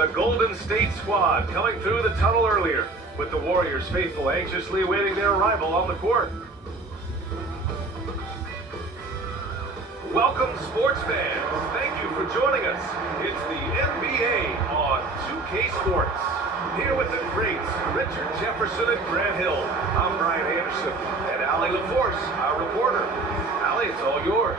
The Golden State squad coming through the tunnel earlier, with the Warriors faithful anxiously awaiting their arrival on the court. Welcome, sports fans. Thank you for joining us. It's the NBA on 2K Sports. Here with the greats, Richard Jefferson and Grant Hill. I'm Brian Anderson, and Allie LaForce, our reporter. Allie, it's all yours.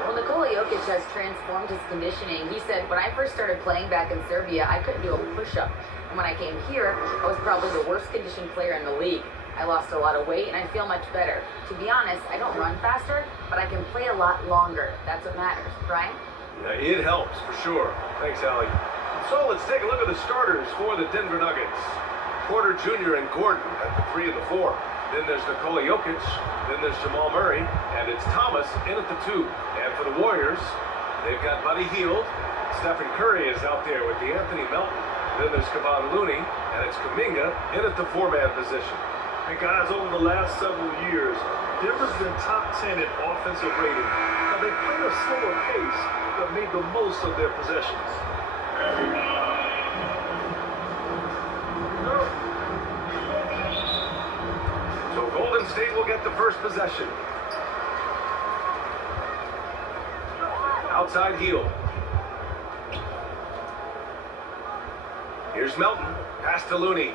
Well, Nikola Jokic has transformed his conditioning. He said, when I first started playing back in Serbia, I couldn't do a push-up. And when I came here, I was probably the worst conditioned player in the league. I lost a lot of weight and I feel much better. To be honest, I don't run faster, but I can play a lot longer. That's what matters. Brian? Yeah, it helps for sure. Thanks, Allie. So let's take a look at the starters for the Denver Nuggets. Porter Jr. and Gordon at the 3 and the 4. Then there's Nikola Jokic. Then there's Jamal Murray. And it's Thomas in at the 2. And for the Warriors, they've got Buddy Hield. Stephen Curry is out there with Anthony Melton. Then there's Kevon Looney. And it's Kuminga in at the 4-man position. And guys, over the last several years, Denver's been top 10 in offensive rating. Now, they played a slower pace, but made the most of their possessions. So Golden State will get the first possession. Outside heel. Here's Melton. Pass to Looney.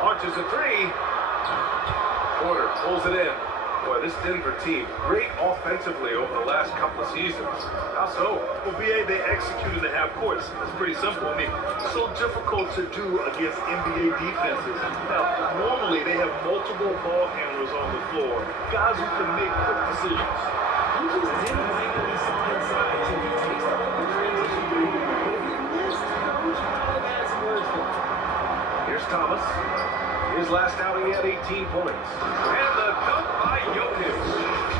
Launches a 3. Porter pulls it in. Boy, this Denver team, great offensively over the last couple of seasons. How so? Well, BA, they executed the half courts. It's pretty simple. I mean, it's so difficult to do against NBA defenses. Now, normally they have multiple ball handlers on the floor, guys who can make quick decisions. You just didn't like what he saw inside, so he takes the whole transition. But if you missed, Coach probably had some words for him. Here's Thomas. His last outing, he had 18 points. And the dunk by Jokic.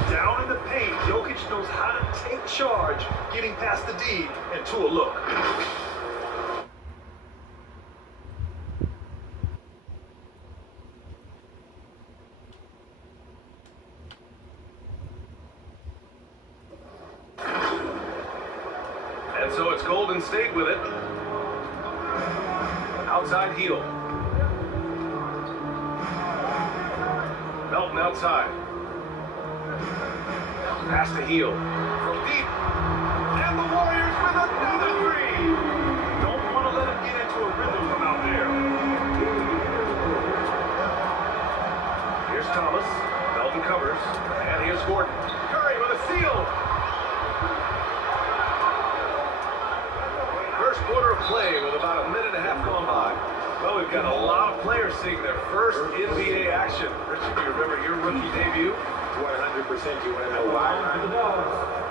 Down in the paint, Jokic knows how to take charge, getting past the D and to a look. And so it's Golden State with it. Outside heel. Melton outside. Pass to heel. From deep. And the Warriors with another 3. Don't want to let him get into a rhythm from out there. Here's Thomas. Melton covers. And here's Gordon. Curry with a steal. First quarter of play with about a minute and a half gone by. Well, we've got a lot of players seeing their first NBA action. Richard, do you remember your rookie debut? 100%. You want to know why?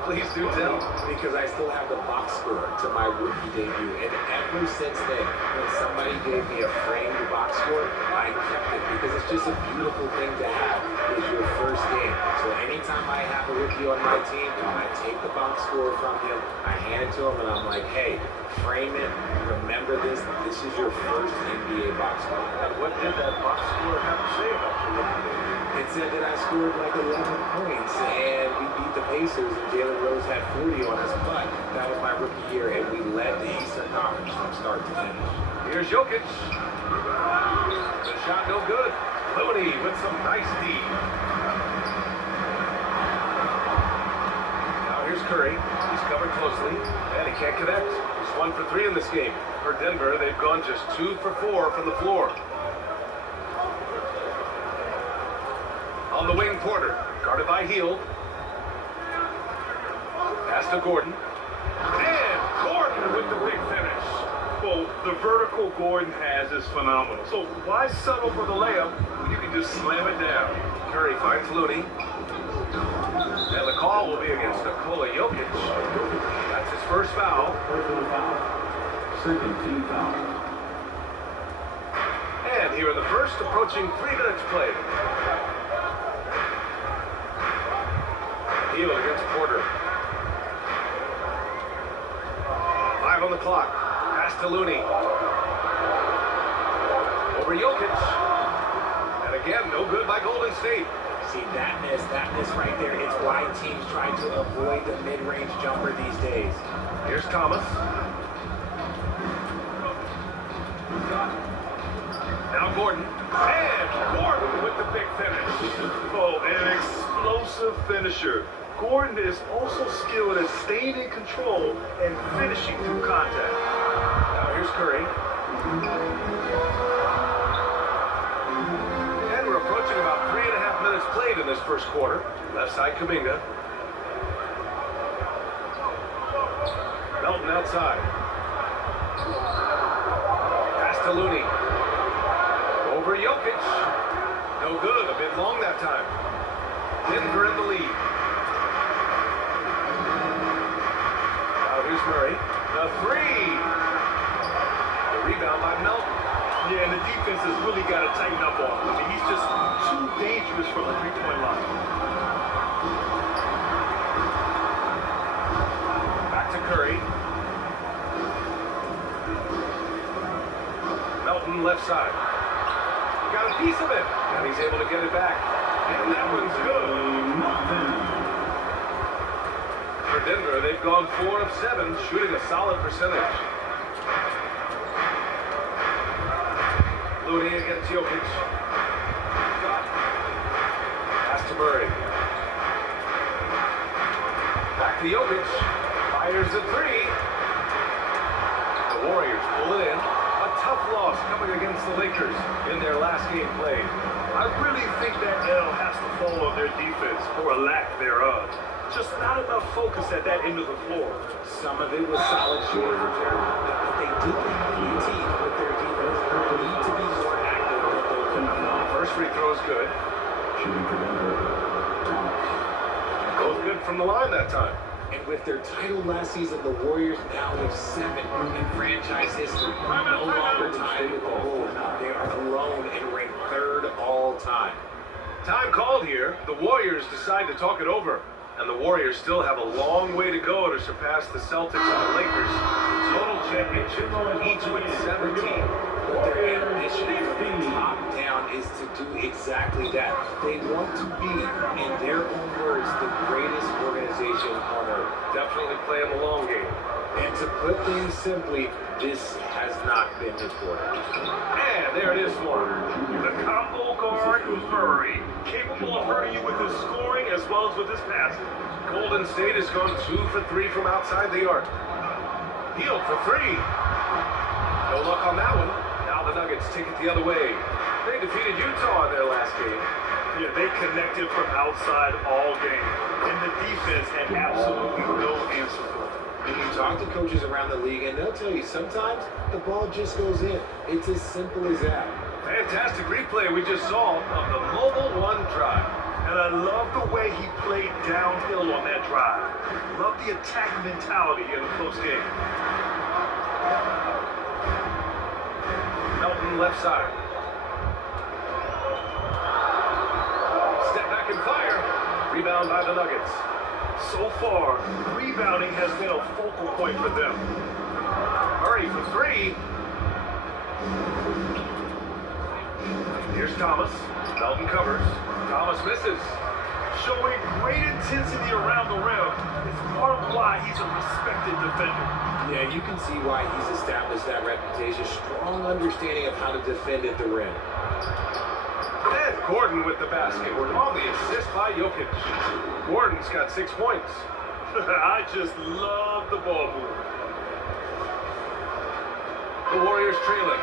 Please do tell. Because I still have the box score to my rookie debut. And ever since then, when somebody gave me a framed box score, I kept it because it's just a beautiful thing to have. It's your first game. So anytime I have a rookie on my team, I take the box score from him, I hand it to him, and I'm like, hey, frame it, remember this. This is your first NBA box score. And what did that box score have to say about your rookie debut? It said that I scored like 11 points, and we beat the Pacers, and Jalen Rose had 40 on us, but that was my rookie year, and we led the Eastern Conference from start to finish. Here's Jokic. The shot no good. Looney with some nice D. Now here's Curry. He's covered closely, and he can't connect. He's 1 for 3 in this game. For Denver, they've gone just 2 for 4 from the floor. On the wing, Porter, guarded by Hield. Pass to Gordon. And Gordon with the big finish. Well, the vertical Gordon has is phenomenal. So why settle for the layup when you can just slam it down? Curry finds Looney. And the call will be against Nikola Jokic. That's his first foul. Second team foul. And here in the first, approaching 3 minutes played. Hield against Porter. 5 on the clock. Pass to Looney. Over Jokic. And again, no good by Golden State. See, that miss right there, it's why teams try to avoid the mid-range jumper these days. Here's Thomas. Gordon. And Gordon with the big finish. Oh, an explosive finisher. Gordon is also skilled at staying in control and finishing through contact. Now here's Curry. And we're approaching about 3.5 minutes played in this first quarter. Left side, Kuminga. Melton outside. Pass to Looney. Over Jokic. No good. A bit long that time. Denver in the lead. Now here's Murray. The three. The rebound by Melton. Yeah, and the defense has really got to tighten up on him. I mean, he's just too dangerous from the three-point line. Back to Curry. Melton left side. Got a piece of it, and he's able to get it back. And that one's good. For Denver, they've gone 4 of 7, shooting a solid percentage. Looney against Jokic. Pass to Murray. Back to Jokic. Fires the three. The Warriors pull it in. A tough loss coming against the Lakers in their last game played. I really think that L has to fall on their defense, or a lack thereof. Just not enough focus at that end of the floor. Some of it was solid shooting from Jerry, but they do need team with their defense. They need to be more active with their defense. First free throw is good. Both good from the line that time. And with their title last season, the Warriors now have 7 in franchise history. No longer tied with the Bulls. They are alone and ranked 3rd all time. Time called here. The Warriors decide to talk it over. And the Warriors still have a long way to go to surpass the Celtics and the Lakers. Total championship, each with 17. But their ambition from the top down is to do exactly that. They want to be, in their own words, the greatest organization on earth. Definitely playing the long game. And to put things simply, this has not been his quarter. And there it is for him. The combo guard Murray, capable of hurting you with his scoring as well as with his passing. Golden State has gone 2 for 3 from outside the arc. Healed for 3. No luck on that one. Now the Nuggets take it the other way. They defeated Utah in their last game. Yeah, they connected from outside all game. And the defense had absolutely no answer for it. And you talk to coaches around the league, and they'll tell you sometimes the ball just goes in. It's as simple as that. Fantastic replay we just saw of the Mobile One drive. And I love the way he played downhill on that drive. Love the attack mentality in a close game. Melton left side. Step back and fire. Rebound by the Nuggets. So far, rebounding has been a focal point for them. Murray for 3. Here's Thomas. Melton covers. Thomas misses. Showing great intensity around the rim is part of why he's a respected defender. Yeah, you can see why he's established that reputation. Strong understanding of how to defend at the rim. And Gordon with the basket. We're on the assist by Jokic. Gordon's got 6 points. I just love the ball move. The Warriors trailing.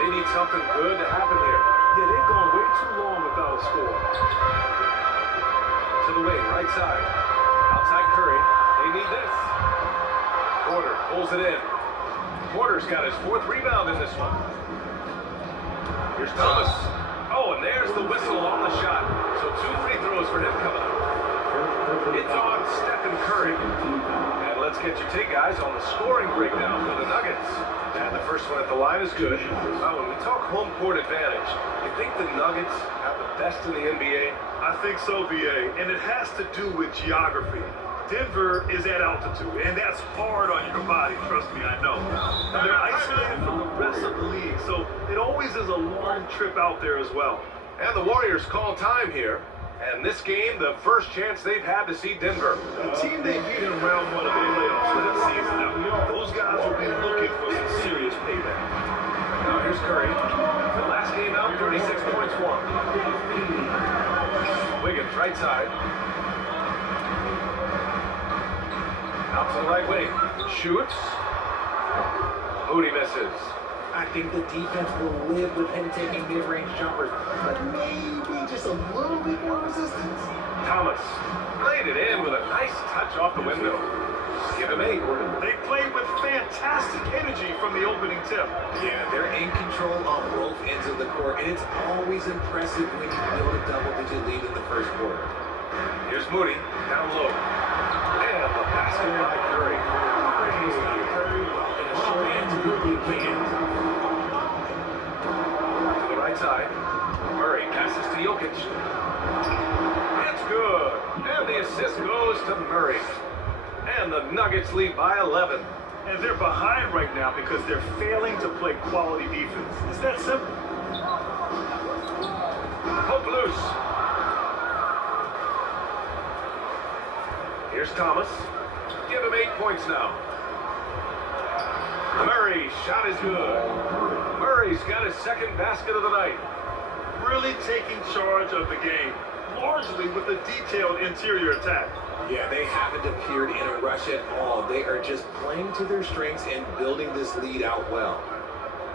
They need something good to happen here. Yeah, they've gone way too long without a score. To the wing, right side. Outside Curry. They need this. Porter pulls it in. Porter's got his 4th rebound in this one. Here's Thomas. Oh, and there's the whistle on the shot. So 2 free throws for him coming up. It's on Stephen Curry. And let's get your take, guys, on the scoring breakdown for the Nuggets. And the first one at the line is good. When we talk home court advantage, you think the Nuggets have the best in the NBA? I think so, BA. And it has to do with geography. Denver is at altitude, and that's hard on your body, trust me, I know. And they're isolated from the rest of the league, so it always is a long trip out there as well. And the Warriors call time here. And this game, the first chance they've had to see Denver. The team they beat in round 1 of the playoffs last season. Now, those guys will be looking for some serious payback. Now here's Curry. came out 36 points for him. Wiggins, right side. Out to the right wing. Shoots. Moody misses. I think the defense will live with him taking mid-range jumpers, but maybe just a little bit more resistance. Thomas laid it in with a nice touch off the window. Give him 8. They played with fantastic energy from the opening tip. Yeah, they're in control on both ends of the court, and it's always impressive when you build a double-digit lead in the first quarter. Here's Moody, down low. And the basket by Curry. To the right side. Murray passes to Jokic. That's good. And the assist goes to Murray. And the Nuggets lead by 11. And they're behind right now because they're failing to play quality defense. It's that simple. Hook loose. Here's Thomas. Give him 8 points now. Murray's shot is good. Murray's got his second basket of the night. Really taking charge of the game, largely with a detailed interior attack. Yeah, they haven't appeared in a rush at all. They are just playing to their strengths and building this lead out well.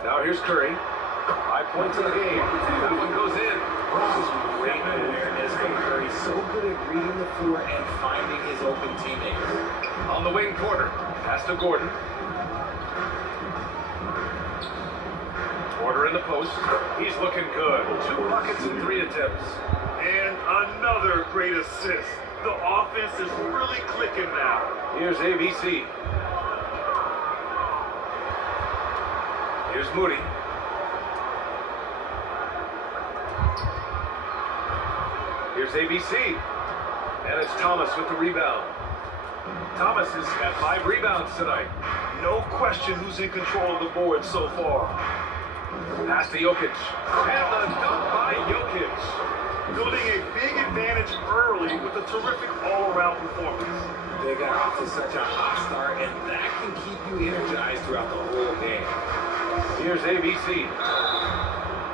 Now here's Curry. 5 points in the game. That one goes in. Great awareness from Curry. So good at reading the floor and finding his open teammates. On the wing corner. Pass to Gordon. Porter in the post. He's looking good. 2 buckets and 3 attempts. And another great assist. The offense is really clicking now. Here's ABC. Here's Moody. Here's ABC. And it's Thomas with the rebound. Thomas has got 5 rebounds tonight. No question who's in control of the board so far. Pass to Jokic. And the dunk by Jokic. Building a big advantage early with a terrific all-around performance. They got off to such a hot start, and that can keep you energized throughout the whole game. Here's ABC.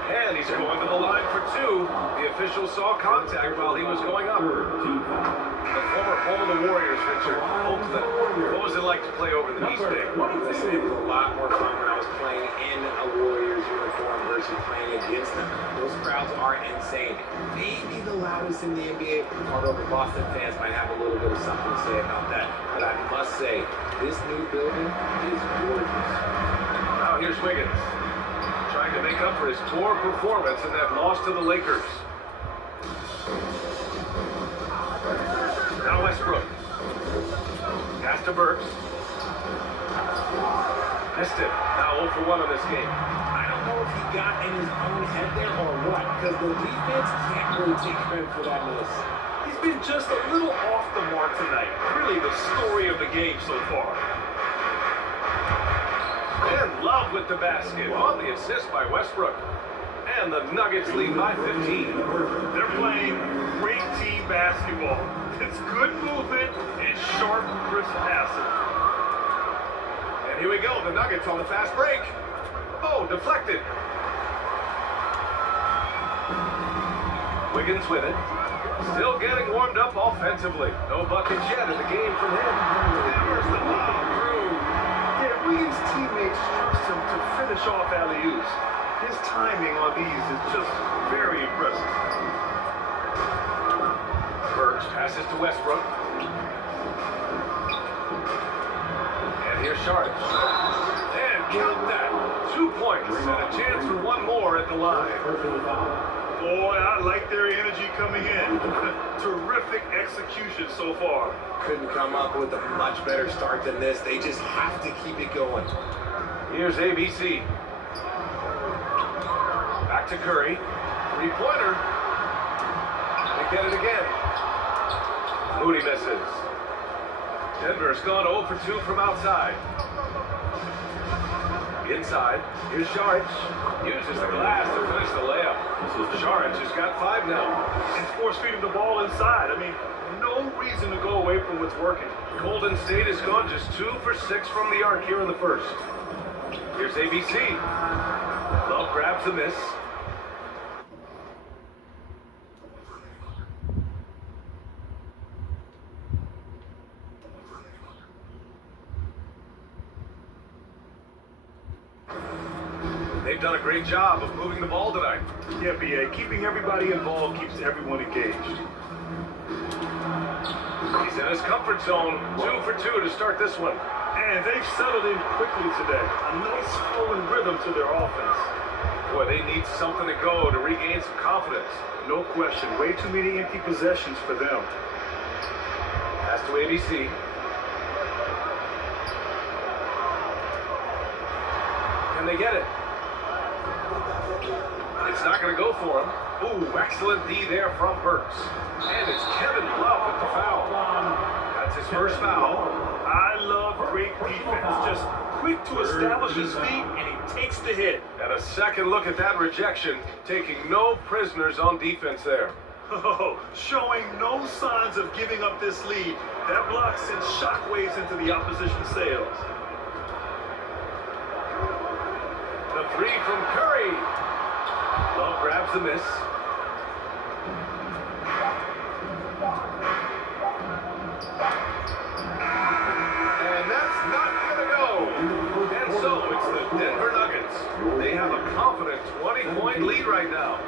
And he's going to the line for 2. The official saw contact while he was going up. The former home of the Warriors, Richard. Oakland. What was it like to play over the East Bay? Listen, it was a lot more fun when I was playing in a Warriors uniform versus playing against them. Those crowds are insane. Maybe the loudest in the NBA, although the Boston fans might have a little bit of something to say about that. But I must say, this new building is gorgeous. Now here's Wiggins. Trying to make up for his poor performance in that loss to the Lakers. Now Westbrook. Pass to Burks. Missed it. Now 0 for 1 on this game. I don't know if he got in his own head there or what, because the defense can't really take credit for that miss. He's been just a little off the mark tonight. Really the story of the game so far. And Love with the basket on the assist by Westbrook. And the Nuggets lead by 15. They're playing great team basketball. It's good movement and sharp, crisp passing. And here we go, the Nuggets on the fast break. Oh, deflected. Wiggins with it. Still getting warmed up offensively. No buckets yet in the game from him. Hammers the ball through. Yeah, Wiggins' teammates trust him to finish off alley-oops. His timing on these is just very impressive. Burks passes to Westbrook. And here's Sharp. And count that. 2 points and a chance for one more at the line. Boy, I like their energy coming in. Terrific execution so far. Couldn't come up with a much better start than this. They just have to keep it going. Here's ABC. Back to Curry. 3-pointer. They get it again. Moody misses. Denver's gone 0 for 2 from outside. Inside. Here's Saric. Uses the glass to finish the layup. Saric has got 5 now. And force-feeding the ball inside. I mean, no reason to go away from what's working. Golden State has gone just 2 for 6 from the arc here in the first. Here's ABC. Love grabs the miss. a great job of moving the ball tonight. Yeah, BA, keeping everybody involved keeps everyone engaged. He's in his comfort zone, 2 for 2 to start this one. And they've settled in quickly today. A nice flowing rhythm to their offense. Boy, they need something to go to regain some confidence. No question, way too many empty possessions for them. Pass to ABC. Can they get it? It's not going to go for him. Ooh, excellent D there from Burks. And it's Kevin Love with the foul. That's his first foul. I love great defense. Just quick to establish his feet, and he takes the hit. And a second look at that rejection, taking no prisoners on defense there. Oh, showing no signs of giving up this lead. That block sends shockwaves into the opposition sails. The three from Curry. Love grabs the miss. And that's not going to go. And so it's the Denver Nuggets. They have a confident 20-point lead right now.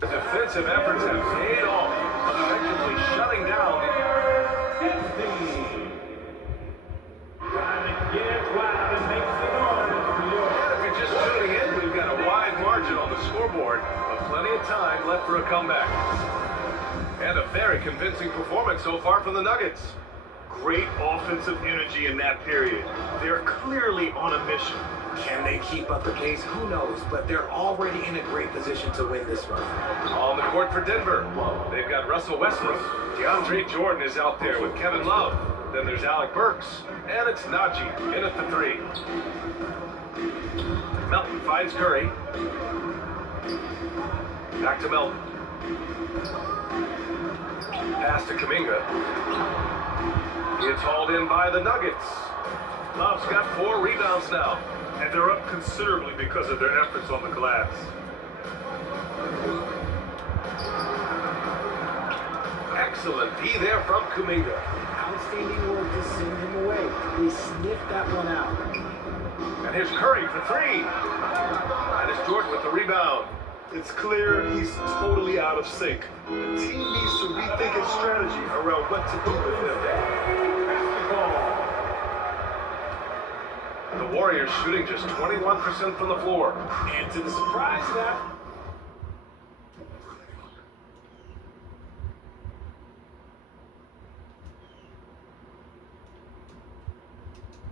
The defensive efforts have paid off, effectively shutting down the... And if you're just tuning in, we've got a wide margin on the scoreboard, but plenty of time left for a comeback. And a very convincing performance so far from the Nuggets. Great offensive energy in that period. They're clearly on a mission. Can they keep up the pace? Who knows? But they're already in a great position to win this one. On the court for Denver, they've got Russell Westbrook. DeAndre Jordan is out there with Kevin Love. Then there's Alec Burks. And it's Najee in at the three. Melton finds Curry. Back to Melton. Pass to Kuminga. It's hauled in by the Nuggets. Love's got 4 rebounds now. And they're up considerably because of their efforts on the glass. Excellent D there from Kuminga. Outstanding work to send him away. They sniffed that one out. And here's Curry for 3. And it's Jordan with the rebound. It's clear he's totally out of sync. The team needs to rethink its strategy around what to do with him. The Warriors shooting just 21% from the floor. And to the surprise of that,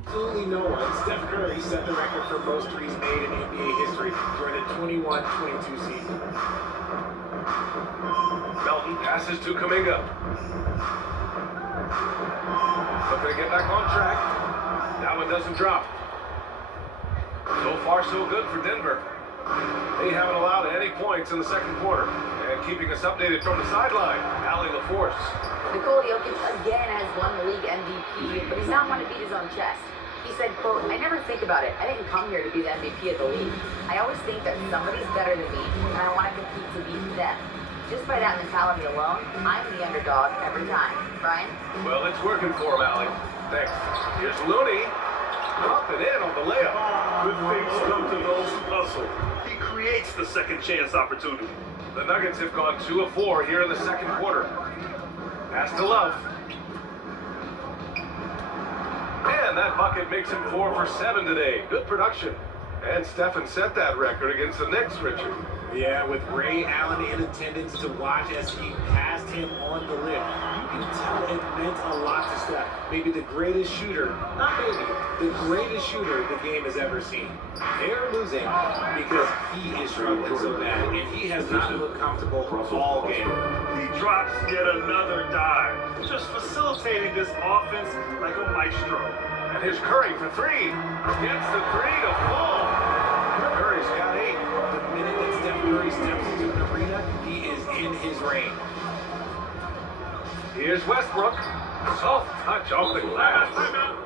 absolutely no one. Steph Curry set the record for most threes made in NBA history during the 21-22 season. Melton passes to Kuminga. Looking to get back on track. That one doesn't drop. So far, so good for Denver. They haven't allowed any points in the second quarter. And keeping us updated from the sideline, Allie LaForce. Nikola Jokic again has won the league MVP, but he's not one to beat his own chest. He said, quote, "I never think about it. I didn't come here to be the MVP of the league. I always think that somebody's better than me, and I want to compete to beat them. Just by that mentality alone, I'm the underdog every time." Brian? Well, it's working for him, Allie. Thanks. Here's Looney. Up and in on the layup. Good things come to those who hustle. He creates the second chance opportunity. The Nuggets have gone 2 of 4 here in the second quarter. Pass to Love. And that bucket makes him 4 for 7 today. Good production. And Stephen set that record against the Knicks, Richard. Yeah, with Ray Allen in attendance to watch as he passed him on the lip. You can tell it meant a lot to Steph. Maybe the greatest shooter, not maybe, the greatest shooter the game has ever seen. They're losing because he is struggling so bad, and he has not looked comfortable all game. He drops yet another dive, just facilitating this offense like a maestro. And here's Curry for 3. Gets the 3 to fall. Curry's got 8. The minute that Steph Curry steps into an arena, he is in his reign. Here's Westbrook. Soft touch off the glass.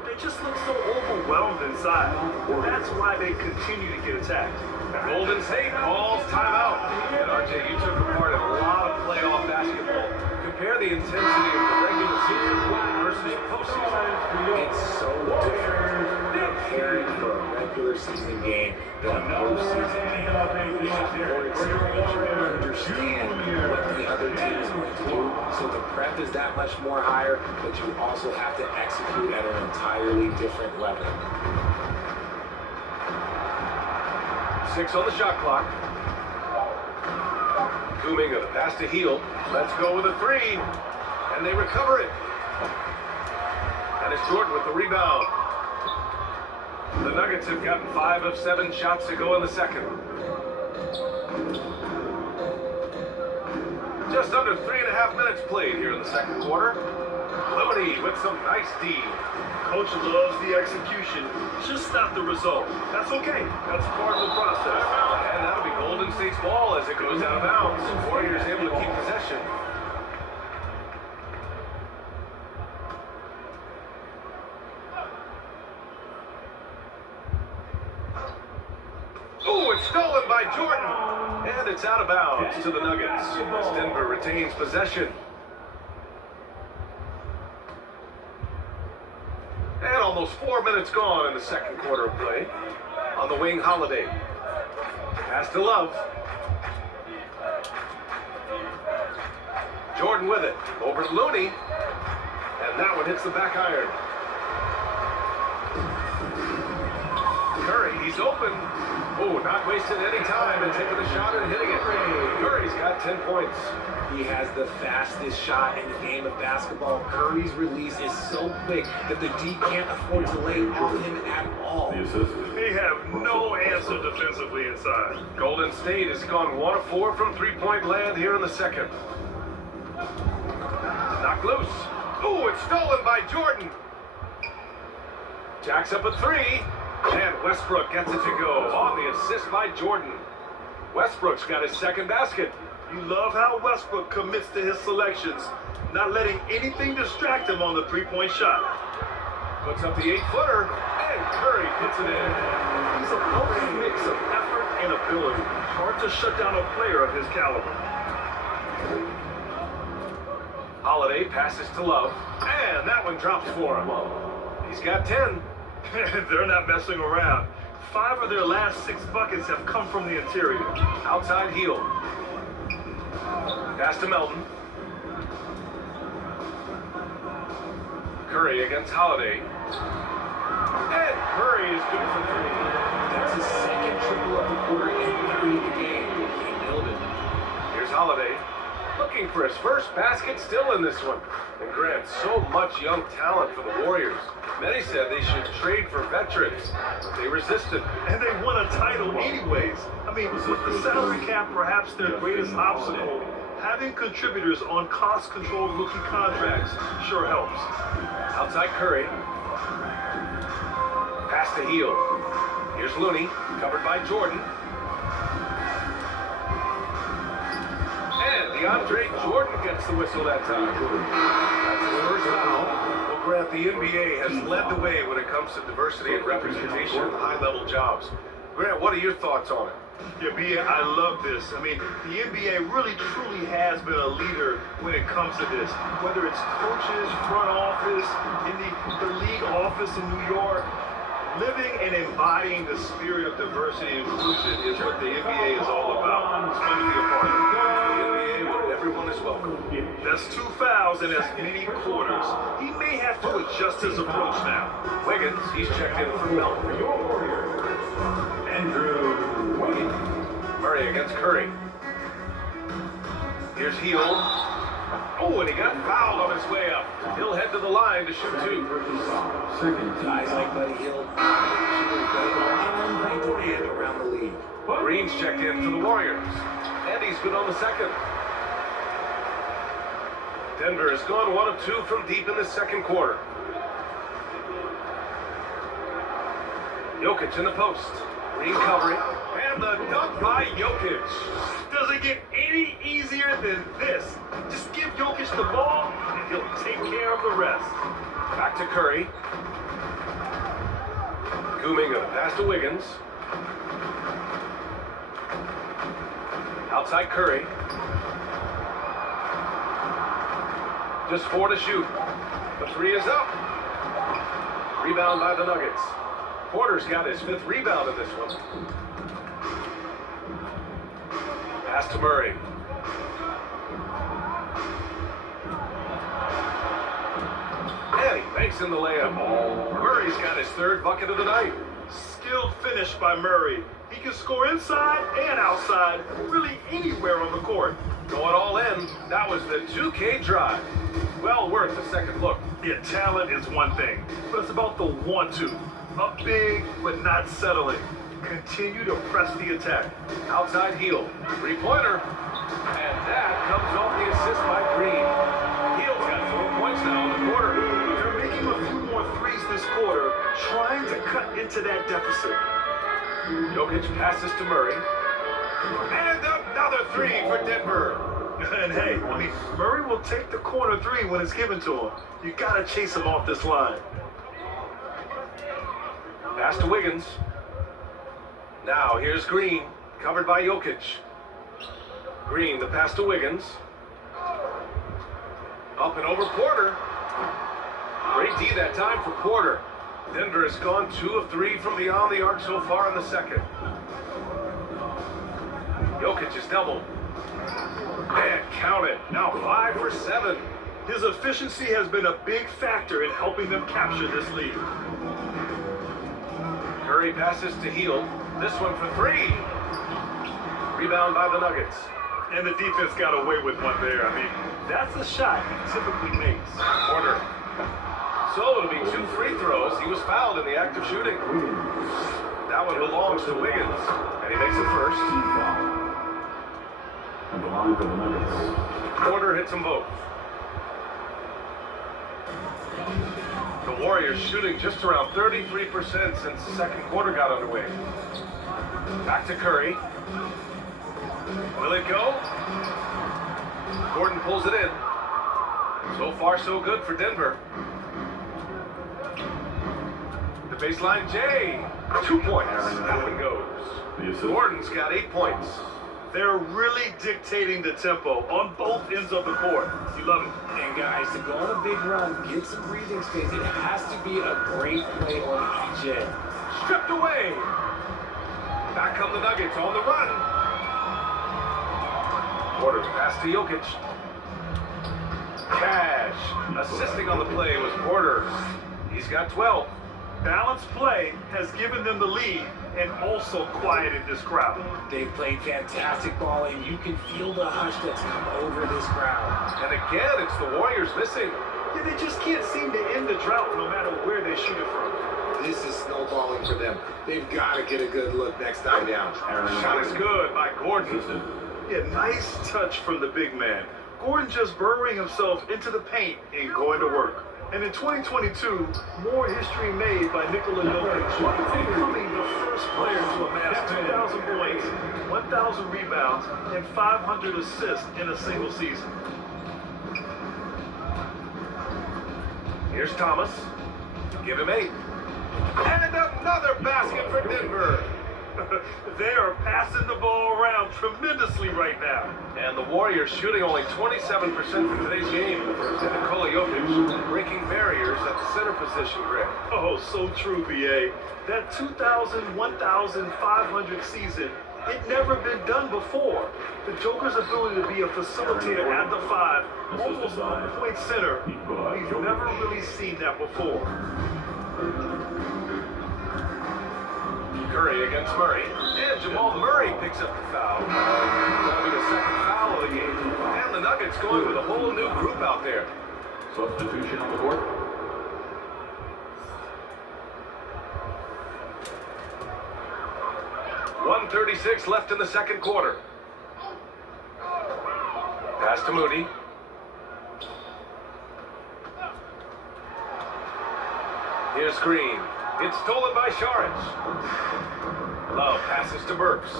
They just look so overwhelmed inside. That's why they continue to get attacked. Golden State calls timeout. And RJ, you took part in a lot of playoff basketball. Compare the intensity of the regular season versus postseason. It's so different preparing for a regular season game than a postseason game. You have more experience, you understand what the other team is going to do, so the prep is that much more higher, but you also have to execute at an entirely different level. 6 on the shot clock. Kuminga, the pass to Heel. Let's go with a 3. And they recover it. And it's Jordan with the rebound. The Nuggets have gotten 5 of 7 shots to go in the second. Just under 3.5 minutes played here in the second quarter. Looney with some nice D. Coach loves the execution, just not the result. That's okay. That's part of the process. And that'll be Golden State's ball as it goes out of bounds. Warriors able to keep possession. Oh, it's stolen by Jordan. And it's out of bounds to the Nuggets as Denver retains possession. And almost 4 minutes gone in the second quarter of play. On the wing, Holiday. Pass to Love. Jordan with it. Over to Looney. And that one hits the back iron. Curry, he's open. Oh, not wasting any time and taking the shot and hitting it. Curry's got 10 points. He has the fastest shot in the game of basketball. Curry's release is so quick that the D can't afford to lay off him at all. They have no answer defensively inside. Golden State has gone 1 of 4 from three-point land here in the second. Knocked loose. Oh, it's stolen by Jordan. Jacks up a 3. And Westbrook gets it to go on the assist by Jordan. Westbrook's got his second basket. You love how Westbrook commits to his selections, not letting anything distract him on the three-point shot. Puts up the 8-footer, and Curry puts it in. He's a perfect mix of effort and ability. Hard to shut down a player of his caliber. Holiday passes to Love, and that one drops for him. He's got 10. They're not messing around. 5 of their last 6 buckets have come from the interior. Outside heel. Pass to Melton. Curry against Holiday. And Curry is good for 3. That's his second triple of the quarter and 3 of the game. He nailed it. Here's Holiday. Looking for his first basket still in this one. And Grant, so much young talent for the Warriors. Many said they should trade for veterans, but they resisted. And they won a title anyways. I mean, with the salary cap perhaps their greatest obstacle, having contributors on cost-controlled rookie contracts sure helps. Outside Curry. Pass to Heel. Here's Looney, covered by Jordan. And DeAndre Jordan gets the whistle that time. That's his first foul. Well, Grant, the NBA has led the way when it comes to diversity and representation in high-level jobs. Grant, what are your thoughts on it? Yeah, B.A., I love this. I mean, the NBA really, truly has been a leader when it comes to this. Whether it's coaches, front office, in the league office in New York, living and embodying the spirit of diversity and inclusion is what the NBA is all about. It's fun to be a part of. The NBA, where everyone is welcome. That's 2 fouls in as many quarters. He may have to adjust his approach now. Wiggins, he's checked in for Melton. Andrew Wiggins. Murray against Curry. Here's Heel. Oh, and he got fouled on his way up. He'll head to the line to shoot 2. Guys like Buddy Hield, and around the league. Green's checked in for the Warriors. And he's good on the second. Denver has gone 1 of 2 from deep in the second quarter. Jokic in the post. Green covering. And the dunk by Jokic. Does it get any easier than this? Just give Jokic the ball, and He'll take care of the rest. Back to Curry. Kuminga pass to Wiggins. Outside Curry. Just 4 to shoot. The 3 is up. Rebound by the Nuggets. Porter's got his 5th rebound in this one. Pass to Murray. And he banks in the layup. Murray's got his 3rd bucket of the night. Skilled finish by Murray. He can score inside and outside, really anywhere on the court. Going all in, that was the 2K drive. Well worth a second look. Yeah, talent is one thing, but it's about the want to. Up big, but not settling. Continue to press the attack. Outside heel, 3-pointer. And that comes off the assist by Green. Heel's got 4 points now in the quarter. They're making a few more threes this quarter, trying to cut into that deficit. Jokic passes to Murray. And another 3 for Denver. And hey, I mean, Murray will take the corner 3 when it's given to him. You gotta chase him off this line. Pass to Wiggins. Now here's Green, covered by Jokic. Green, the pass to Wiggins. Up and over Porter. Great D that time for Porter. Denver has gone 2 of 3 from beyond the arc so far in the second. Jokic is doubled. And count it. Now 5 for 7. His efficiency has been a big factor in helping them capture this lead. Curry passes to Heel. This one for 3. Rebound by the Nuggets. And the defense got away with one there. I mean, that's a shot he typically makes. Porter. So it'll be 2 free throws. He was fouled in the act of shooting. That one belongs to Wiggins. And he makes it first. Porter hits them both. The Warriors shooting just around 33% since the second quarter got underway. Back to Curry. Will it go? Gordon pulls it in. So far, so good for Denver. The baseline J. 2 points. That one goes. Gordon's got 8 points. They're really dictating the tempo on both ends of the court. You love it. And guys, to go on a big run, get some breathing space. It has to be a great play on each end. Stripped away. Back come the Nuggets on the run. Porter's pass to Jokic. Cash. Assisting on the play was Porter. He's got 12. Balanced play has given them the lead and also quieted this crowd. They played fantastic ball, and you can feel the hush that's come over this crowd. And again, it's the Warriors missing. Yeah, they just can't seem to end the drought no matter where they shoot it from. This is snowballing for them. They've got to get a good look next time down. Shot is good by Gordon. Yeah, nice touch from the big man. Gordon just burrowing himself into the paint and going to work. And in 2022, more history made by Nikola Jokic, becoming the first player to amass 2,000 points, 1,000 rebounds, and 500 assists in a single season. Here's Thomas. Give him 8. And another basket for Denver. They are passing the ball around tremendously right now. And the Warriors shooting only 27% for today's game. And Nikola Jokic breaking barriers at the center position, Greg. Oh, so true, BA. That 2,000, 1,500 season, it never been done before. The Joker's ability to be a facilitator at the 5, almost a point center, we've never really seen that before. Curry against Murray. And Jamal Murray picks up the foul. That'll be the second foul of the game. And the Nuggets going with a whole new group out there. Substitution on the court. .136 left in the second quarter. Pass to Moody. Here's Green. It's stolen by Saric. Love passes to Burks.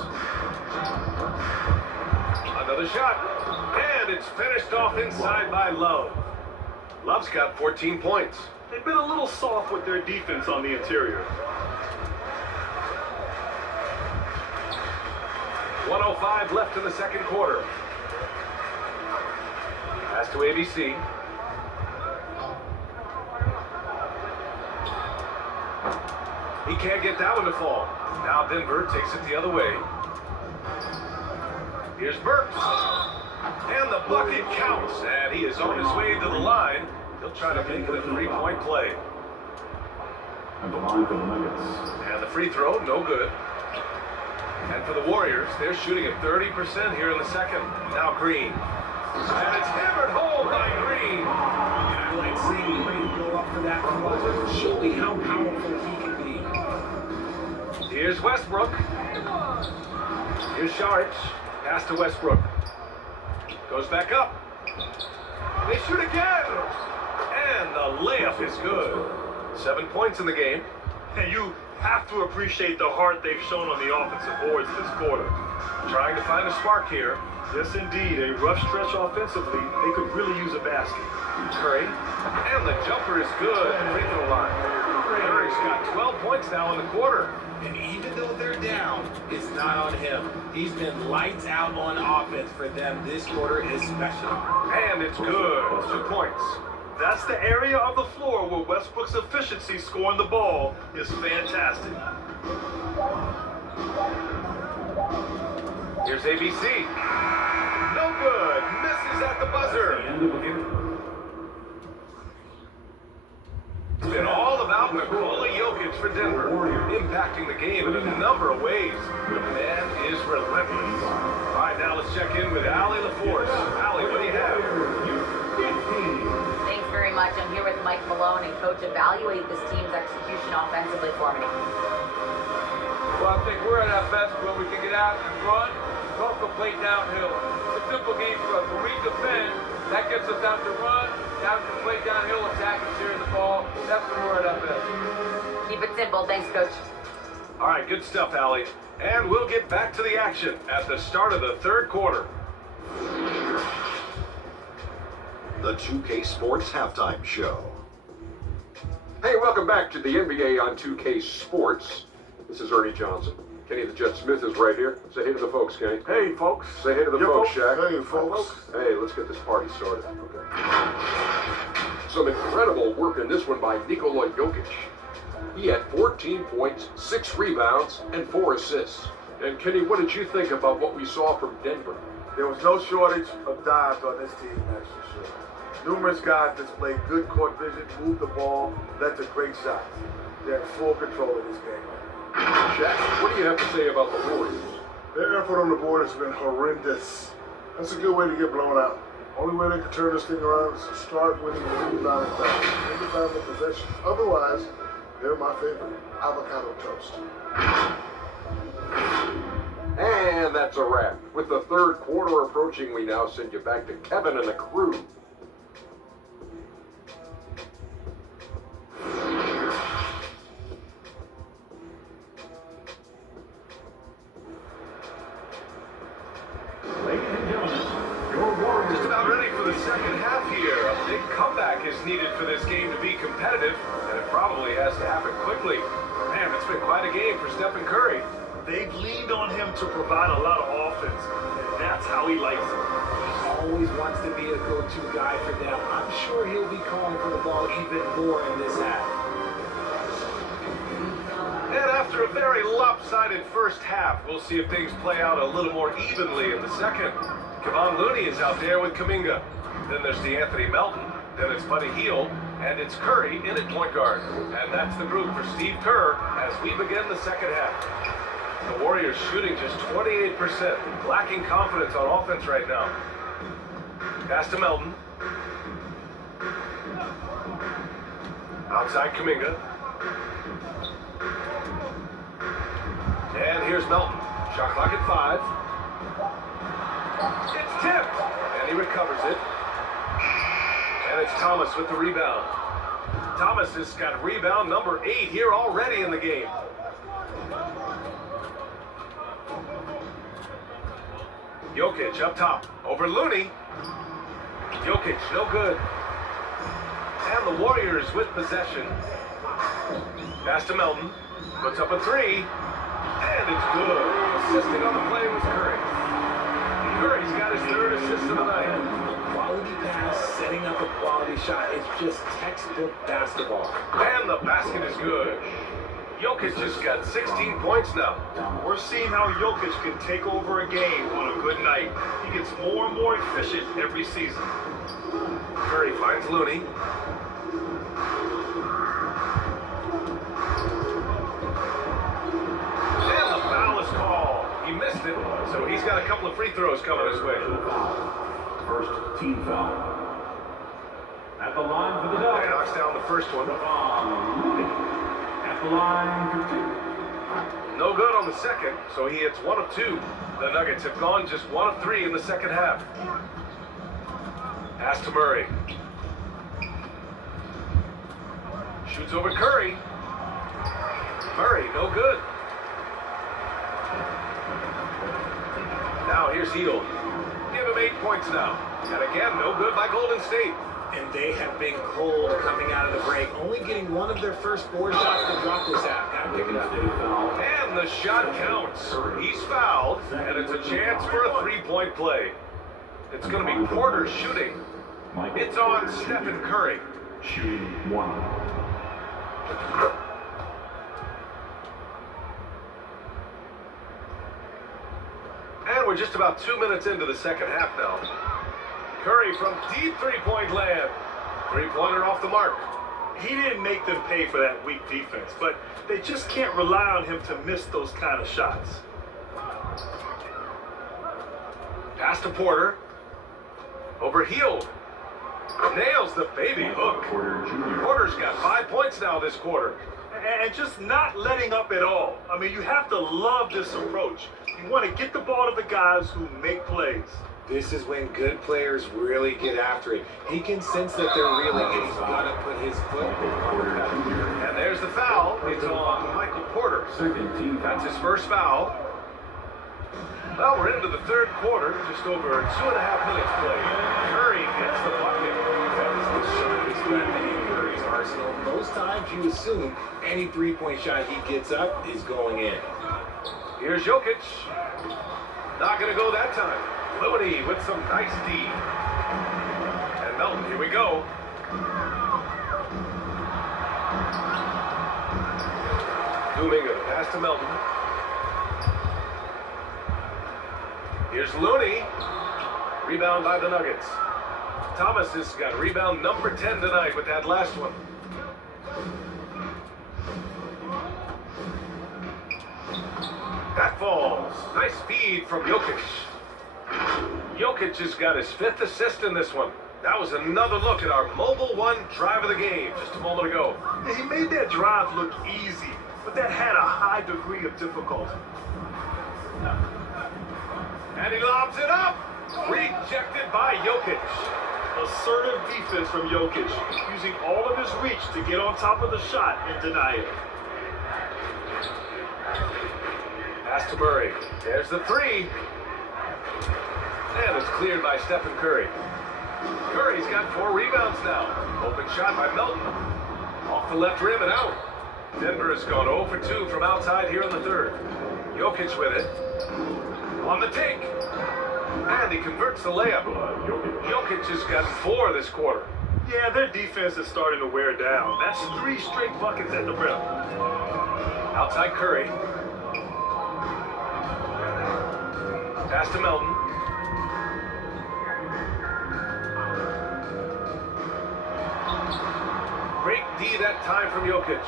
Another shot. And it's finished off inside by Love. Love's got 14 points. They've been a little soft with their defense on the interior. 1:05 left in the second quarter. Pass to ABC. He can't get that one to fall. Now Denver takes it the other way. Here's Burks. And the bucket counts. And he is on his way to the line. He'll try to make it a three-point play. And the line for the Nuggets. And the free throw, no good. And for the Warriors, they're shooting at 30% here in the second. Now Green. And it's hammered home by Green. I like seeing Green go up for that clutch, showing how powerful he can be. Here's Westbrook. Here's Sharp. Pass to Westbrook. Goes back up. They shoot again. And the layup is good. 7 points in the game. And you have to appreciate the heart they've shown on the offensive boards this quarter. Trying to find a spark here. Yes, indeed. A rough stretch offensively. They could really use a basket. Curry. And the jumper is good at the free throw line. Curry's got 12 points now in the quarter. And even though they're down, it's not on him. He's been lights out on offense for them this quarter especially. And it's good. 2 points. That's the area of the floor where Westbrook's efficiency scoring the ball is fantastic. Here's ABC. No good. Misses at the buzzer. It's been all about Nikola Jokic for Denver, impacting the game in a number of ways. The man is relentless. All right, now let's check in with Allie LaForce. Allie, what do you have? Thanks very much. I'm here with Mike Malone, and Coach, evaluate this team's execution offensively for me. Well, I think we're at our best when we can get out and run, don't play downhill. It's a simple game for us. When we defend, that gets us out to run, down to play downhill, attack and sharing the ball. That's when we're at our best. Keep it simple. Thanks, Coach. All right, good stuff, Allie. And we'll get back to the action at the start of the third quarter. The 2K Sports Halftime Show. Hey, welcome back to the NBA on 2K Sports. This is Ernie Johnson. Kenny the Jet Smith is right here. Say hey to the folks, Kenny. Hey, folks. Say hey to the folks, Shaq. Hey, folks. Hey, let's get this party started. Okay. Some incredible work in this one by Nikola Jokic. He had 14 points, 6 rebounds, and 4 assists. And Kenny, what did you think about what we saw from Denver? There was no shortage of dives on this team, that's for sure. Numerous guys displayed good court vision, moved the ball, led to great shots. They're in full control of this game. Shaq, what do you have to say about the Warriors? Their effort on the board has been horrendous. That's a good way to get blown out. Only way they can turn this thing around is to start winning the rebound back. Every time the possession. Otherwise, they're my favorite. Avocado toast. And that's a wrap. With the third quarter approaching, we now send you back to Kevin and the crew. Just about ready for the second half here. A big comeback is needed for this game to be competitive, and it probably has to happen quickly. Man, it's been quite a game for Stephen Curry. They've leaned on him to provide a lot of offense, and that's how he likes it. He always wants to be a go-to guy for them. I'm sure he'll be calling for the ball even more in this half. And after a very lopsided first half, we'll see if things play out a little more evenly in the second. Kevon Looney is out there with Kuminga. Then there's DeAnthony Melton. Then it's Buddy Hield. And it's Curry in at point guard. And that's the group for Steve Kerr as we begin the second half. The Warriors shooting just 28%, lacking confidence on offense right now. Pass to Melton. Outside Kuminga. And here's Melton. Shot clock at 5. It's tipped. And he recovers it. And it's Thomas with the rebound. Thomas has got rebound number 8 here already in the game. Jokic up top. Over Looney. Jokic, no good. the Warriors with possession. Pass to Melton. Puts up a three. And it's good. Assisting on the play was Curry. Curry's got his third assist of the night. Quality pass, setting up a quality shot. It's just textbook basketball. And the basket is good. Jokic just got 16 points now. We're seeing how Jokic can take over a game on a good night. He gets more and more efficient every season. Curry finds Looney. And the foul is called. He missed it, so he's got a couple of free throws coming his way. First team foul. At the line for the He Nuggets. knocks down the first one. At the line for two. No good on the second, so he hits 1 of 2. The Nuggets have gone just 1 of 3 in the second half. Pass to Murray. Shoots over Curry. Murray, no good. Now here's Heald. Give him 8 points now. And again, no good by Golden State. And they have been cold coming out of the break, only getting one of their first 4 shots to drop this half. Gotta pick it up. And the shot counts. He's fouled, and it's a chance for a three-point play. It's going to be Porter shooting. It's on Stephen Curry. Shooting 1. And we're just about 2 minutes into the second half now. Curry from deep three-point land. Three-pointer off the mark. He didn't make them pay for that weak defense, but they just can't rely on him to miss those kind of shots. Pass to Porter. Over Heald. Nails the baby hook. Porter's got 5 points now this quarter. And just not letting up at all. I mean, you have to love this approach. You want to get the ball to the guys who make plays. This is when good players really get after it. He can sense that they're reeling, and he's got to put his foot on the pedal. And there's the foul. It's on Michael Porter. That's his first foul. Well, we're into the third quarter. Just over 2.5 minutes played. Curry gets the bucket. That is the sharpest weapon in Curry's arsenal. Most times you assume any three-point shot he gets up is going in. Here's Jokic. Not going to go that time. Looney with some nice D. And Melton, here we go. Kuminga, pass to Melton. Here's Looney. Rebound by the Nuggets. Thomas has got rebound number 10 tonight with that last one. That falls. Nice feed from Jokic. Jokic has got his 5th assist in this one. That was another look at our mobile one drive of the game just a moment ago. Yeah, he made that drive look easy, but that had a high degree of difficulty. And he lobs it up. Rejected by Jokic. Assertive defense from Jokic, using all of his reach to get on top of the shot and deny it. Pass to Murray. There's the three. And it's cleared by Stephen Curry. Curry's got 4 rebounds now. Open shot by Melton. Off the left rim and out. Denver has gone 0 for 2 from outside here in the third. Jokic with it. On the take. And he converts the layup. Jokic has got 4 this quarter. Yeah, their defense is starting to wear down. That's 3 straight buckets at the rim. Outside Curry. Pass to Melton. Great D that time from Jokic.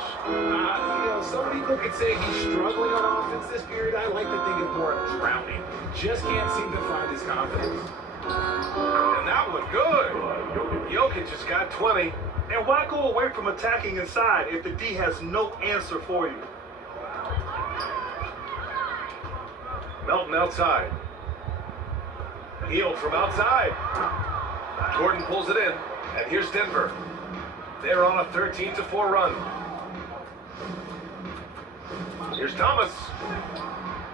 Some people could say he's struggling on offense this period. I like to think it's more drowning. Just can't seem to find his confidence. And that one good. Jokic has got 20. And why go away from attacking inside if the D has no answer for you? Melton outside. Heald from outside. Gordon pulls it in. And here's Denver. They're on a 13-4 run. Here's Thomas.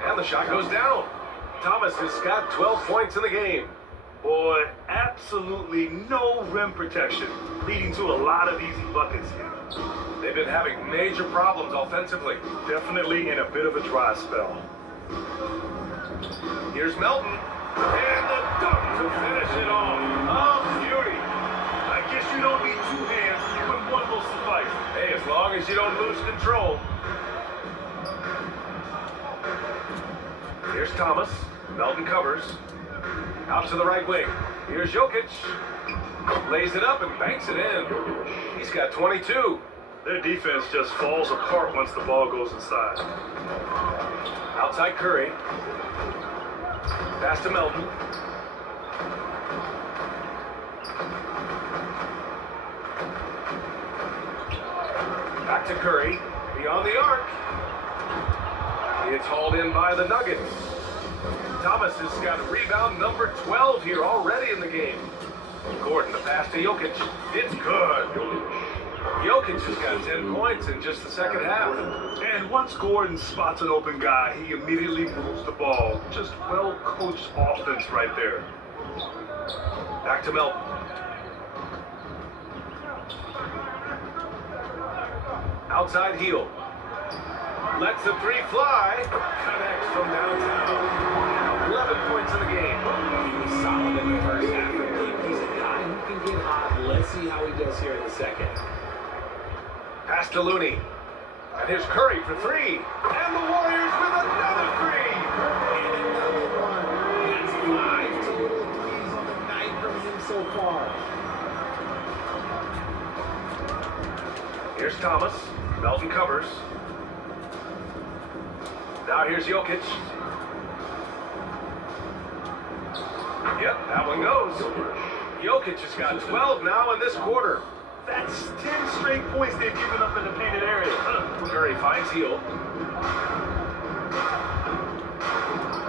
And the shot goes down. Thomas has got 12 points in the game. Boy, absolutely no rim protection, leading to a lot of easy buckets here. They've been having major problems offensively. Definitely in a bit of a dry spell. Here's Melton. And the dunk to finish it off. Oh, beauty. I guess you don't need two hands, but one will suffice. Hey, as long as you don't lose control. Here's Thomas. Melton covers. Out to the right wing. Here's Jokic. Lays it up and banks it in. He's got 22. Their defense just falls apart once the ball goes inside. Outside Curry. Pass to Melton. Back to Curry. Beyond the arc. It's hauled in by the Nuggets. Thomas has got rebound number 12 here already in the game. Gordon, the pass to Jokic. It's good. Jokic has got 10 points in just the second half. And once Gordon spots an open guy, he immediately moves the ball. Just well-coached offense right there. Back to Melton. Outside heel. Lets the three fly. Connects from downtown. 11 points in the game. He was solid in the first half of the game. He's a guy who can get hot. Let's see how he does here in the second. Pass to Looney. And here's Curry for three. And the Warriors with another three. And another one. That's 5 total threes on the night from him so far. Here's Thomas. Melton covers. Now here's Jokic. Yep, that one goes. Jokic has got 12 now in this quarter. That's 10 straight points they've given up in the painted area. Curry finds heel.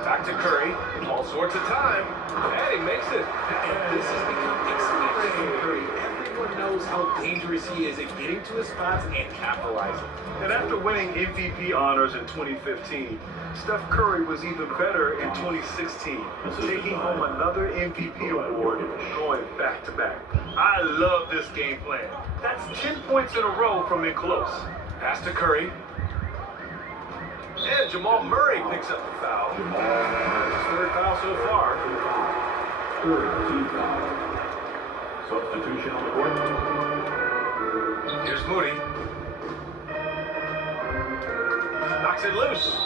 Back to Curry. All sorts of time. And he makes it. And this has become expected from Curry. Everyone knows how dangerous he is at getting to his spots and capitalizing. And after winning MVP honors in 2015, Steph Curry was even better in 2016, taking home another MVP award, going back-to-back. I love this game plan. That's 10 points in a row from in close. Pass to Curry. And Jamal Murray picks up the foul. His third foul so far. Third team foul. Substitution on the court. Here's Moody. Knocks it loose.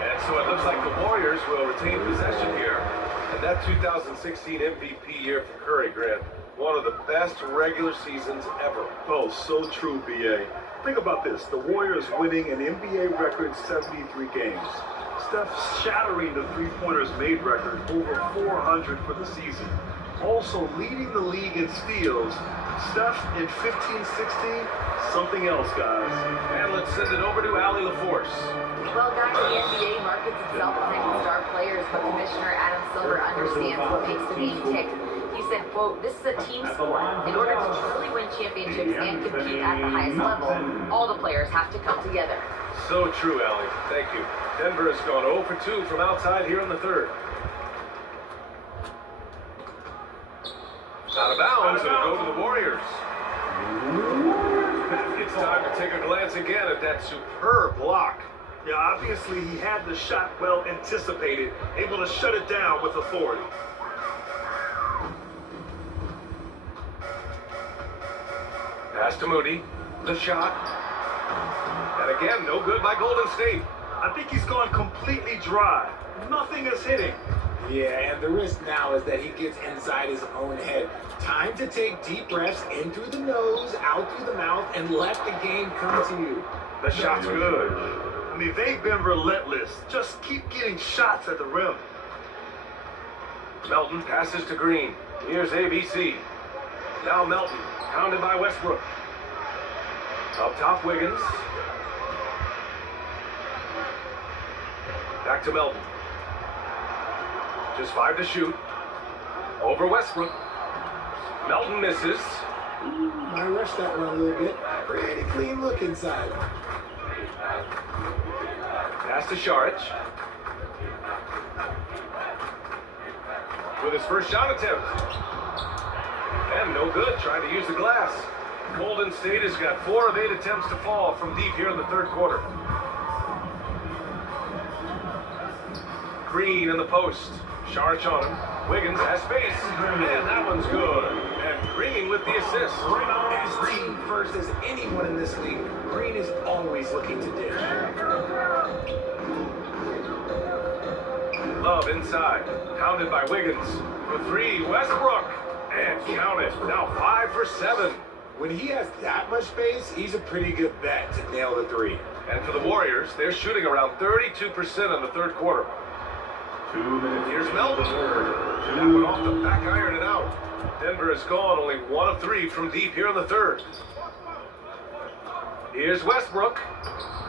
And so it looks like the Warriors will retain possession here. And that 2016 MVP year for Curry, Grant, one of the best regular seasons ever. Oh, so true, B.A. Think about this. The Warriors winning an NBA record 73 games. Steph shattering the three-pointers made record over 400 for the season. Also leading the league in steals. Steph in 15-16, something else, guys. And let's send it over to Allie LaForce. Well, guys, the NBA markets itself around star players, but Commissioner Adam Silver understands what makes the game tick. He said, quote, "This is a team sport. In order to truly win championships and compete at the highest level, all the players have to come together." So true, Allie. Thank you. Denver has gone 0 for 2 from outside here in the third. Out of bounds, it'll go to the Warriors. It's time to take a glance again at that superb block. Yeah, obviously he had the shot well anticipated, able to shut it down with authority. Pass to Moody. The shot. And again, no good by Golden State. I think he's gone completely dry. Nothing is hitting. Yeah, and the risk now is that he gets inside his own head. Time to take deep breaths in through the nose, out through the mouth, and let the game come to you. The shot's good. I mean, they've been relentless. Just keep getting shots at the rim. Melton passes to Green. Here's ABC. Now Melton, pounded by Westbrook. Up top, Wiggins. Back to Melton. Just 5 to shoot. Over Westbrook. Melton misses. I rushed that one a little bit. Pretty clean look inside. Pass to Šarić. with his first shot attempt. And no good, trying to use the glass. Golden State has got 4 of 8 attempts to fall from deep here in the third quarter. Green in the post. Sharch on him. Wiggins has space. And that one's good. And Green with the assist. As team first as anyone in this league, Green is always looking to dish. Love inside. Pounded by Wiggins. For 3, Westbrook. And count it. Now 5 for 7. When he has that much space, he's a pretty good bet to nail the 3. And for the Warriors, they're shooting around 32% in the third quarter. 2 minutes. Here's Melton. That one off the back iron and out. Denver has gone only 1 of 3 from deep here in the third. Here's Westbrook.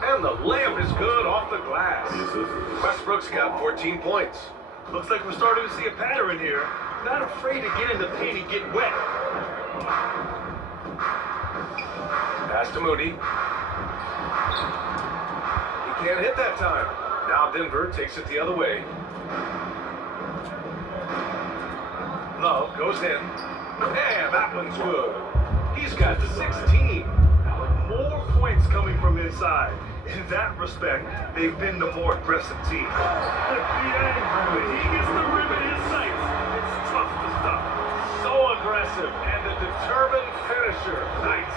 And the layup is good off the glass. Westbrook's got 14 points. Looks like we're starting to see a pattern here. Not afraid to get in the paint and get wet. Pass to Moody. He can't hit that time. Now Denver takes it the other way. Love goes in. And that one's good. He's got 16. More points coming from inside. In that respect, they've been the more aggressive team. When he gets the rim in his sights, it's tough to stop. So aggressive and a determined finisher. Nice.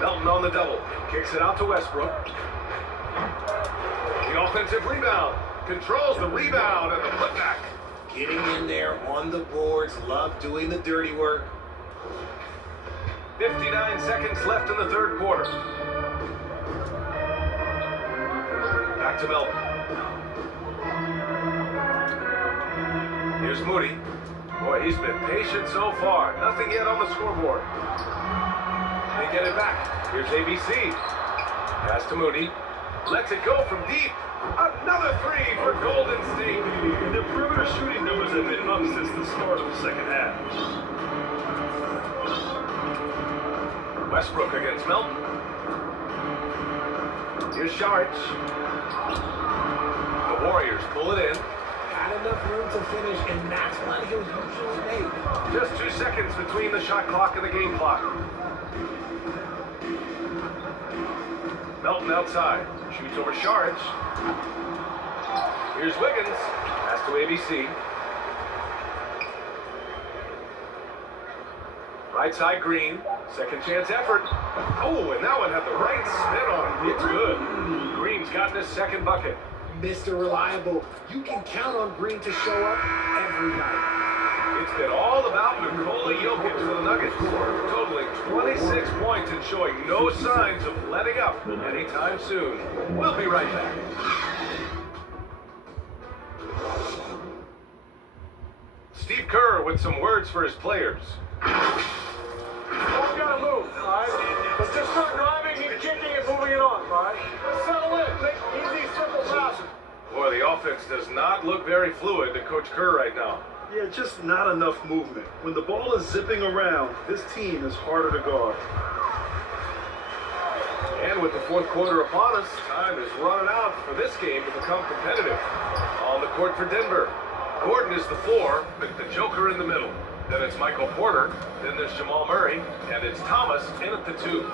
Melton on the double. Kicks it out to Westbrook. The offensive rebound. Controls the rebound and the putback. Getting in there on the boards, Love doing the dirty work. 59 seconds left in the third quarter. Back to Melton. Here's Moody. Boy, he's been patient so far. Nothing yet on the scoreboard. They get it back. Here's ABC. Pass to Moody. Lets it go from deep. Another 3 for Golden State. The perimeter shooting numbers have been up since the start of the second half. Westbrook against Melton. Here's Sharch. The Warriors pull it in. Had enough room to finish, and that's when he'll usually make. Just 2 seconds between the shot clock and the game clock. Melton outside. Shoots over Sharch. Here's Wiggins. Pass to ABC. Right side Green. Second chance effort. Oh, and that one had the right spin on it. It's good. Green's gotten his second bucket. Mr. Reliable, you can count on Green to show up every night. It's been all about Nikola Jokic for the Nuggets, totaling 26 points and showing no signs of letting up anytime soon. We'll be right back. Steve Kerr with some words for his players. All gotta move, all right? Let's just start driving and kicking and moving it on, all right? Let's settle in. Take easy, simple passes. Boy, the offense does not look very fluid to Coach Kerr right now. Yeah, just not enough movement. When the ball is zipping around, this team is harder to guard. And with the fourth quarter upon us, time is running out for this game to become competitive. On the court for Denver, Gordon is the 4, with the Joker in the middle. Then it's Michael Porter, then there's Jamal Murray, and it's Thomas in at the 2.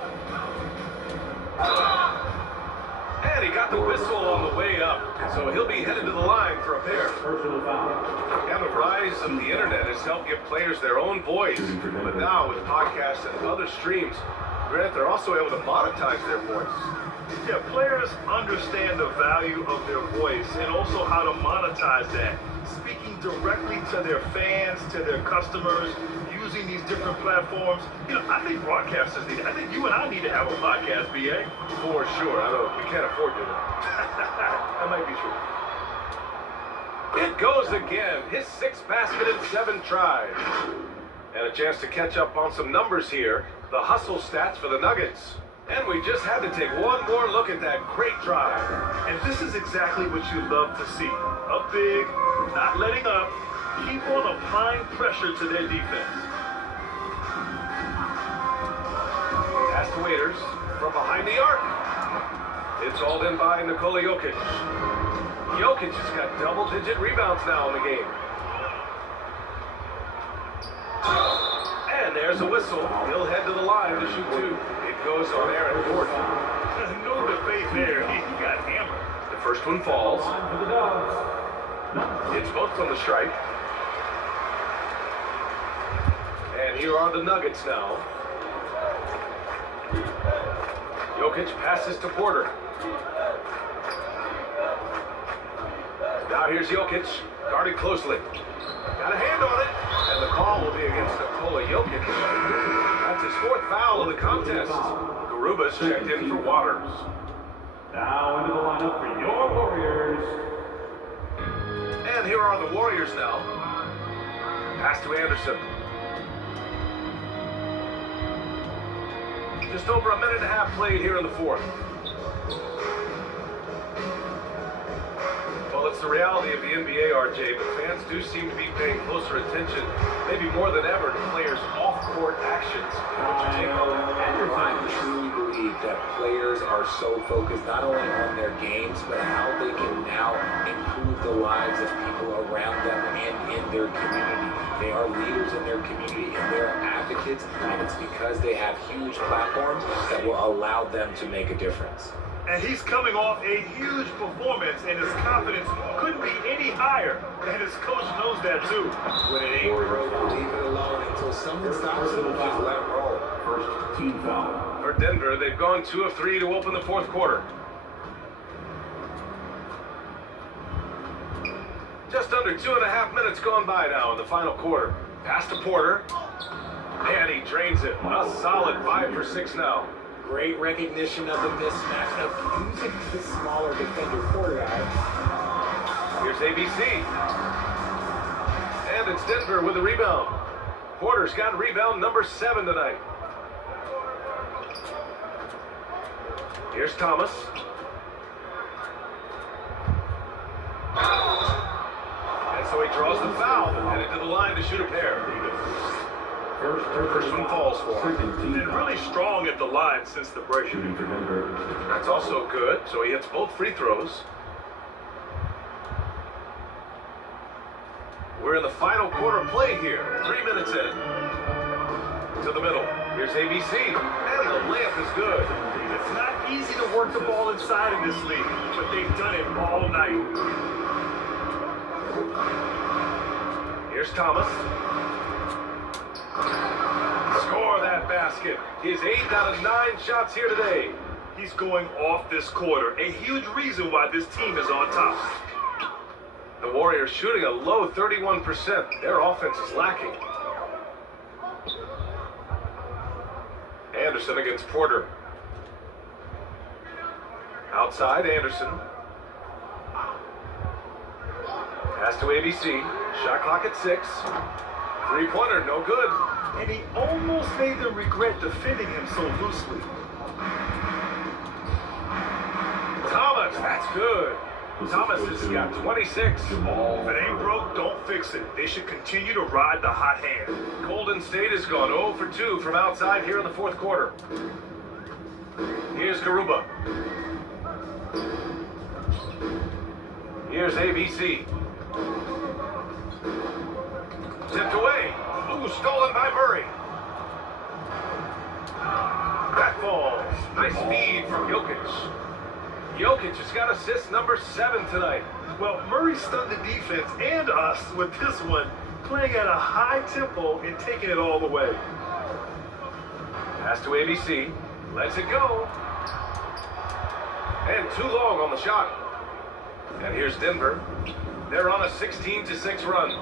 And he got the whistle on the way up, so he'll be headed to the line for a pair. And the rise of the internet has helped give players their own voice, but now with podcasts and other streams, Grant, they're also able to monetize their voice. Yeah, players understand the value of their voice and also how to monetize that. Speaking directly to their fans, to their customers, using these different platforms. You know, I think broadcasters need it. I think you and I need to have a podcast, BA. For sure. I know we can't afford to. That might be true. It goes again. His 6th basket and 7 tries. And a chance to catch up on some numbers here. The hustle stats for the Nuggets. And we just had to take one more look at that great drive. And this is exactly what you love to see. Up big, not letting up, keep on applying pressure to their defense. Pass to Waiters from behind the arc. It's all in by Nikola Jokic. Jokic has got double-digit rebounds now in the game. there's a whistle. He'll head to the line to shoot two. It goes on Aaron Gordon. No debate there. He got hammered. The first one falls. For the Dogs. It's both on the strike. And here are the Nuggets now. Jokic passes to Porter. Now here's Jokic, guarded closely. Got a hand on it, and the call will be against Nikola Jokic. That's his fourth foul of the contest. Garuba's checked in for Waters. Now into the lineup for your Warriors. And here are the Warriors now. Pass to Anderson. Just over a minute and a half played here in the fourth. Well, it's the reality of the NBA, RJ, but fans do seem to be paying closer attention, maybe more than ever, to players' off-court actions. What's your take on that? I truly believe that players are so focused not only on their games, but how they can now improve the lives of people around them and in their community. They are leaders in their community and they're advocates, and it's because they have huge platforms that will allow them to make a difference. And he's coming off a huge performance, and his confidence couldn't be any higher. And his coach knows that too. When it ain't broke, leave it alone until someone stops it. Just let it roll. First team foul. For Denver, they've gone 2 of 3 to open the fourth quarter. Just under 2.5 minutes gone by now in the final quarter. Pass to Porter, and he drains it. A solid 5 for 6 now. Great recognition of the mismatch of using the smaller defender Porter guy. Here's ABC. And it's Denver with the rebound. Porter's got rebound number 7 tonight. Here's Thomas. And so he draws the foul, headed to the line to shoot a pair. First one falls for him. And really strong at the line since the break. Shooting for Denver. That's also good, so he hits both free throws. We're in the final quarter play here, 3 minutes in. To the middle, here's ABC, and the layup is good. It's not easy to work the ball inside in this league, but they've done it all night. Here's Thomas. Score that basket. His 8 out of 9 shots here today. He's going off this quarter, a huge reason why this team is on top. The Warriors shooting a low 31%. Their offense is lacking. Anderson against Porter. Outside, Anderson. Pass to ABC. Shot clock at 6. Three-pointer, no good. And he almost made them regret defending him so loosely. Thomas, that's good. Thomas has got 26. If it ain't broke, don't fix it. They should continue to ride the hot hand. Golden State has gone 0 for 2 from outside here in the fourth quarter. Here's Garuba. Here's ABC. Tipped away. Ooh, stolen by Murray. That falls. Nice feed from Jokic. Jokic has got assist number 7 tonight. Well, Murray stunned the defense and us with this one, playing at a high tempo and taking it all the way. Pass to ABC. Lets it go. And too long on the shot. And here's Denver. They're on a 16-6 run.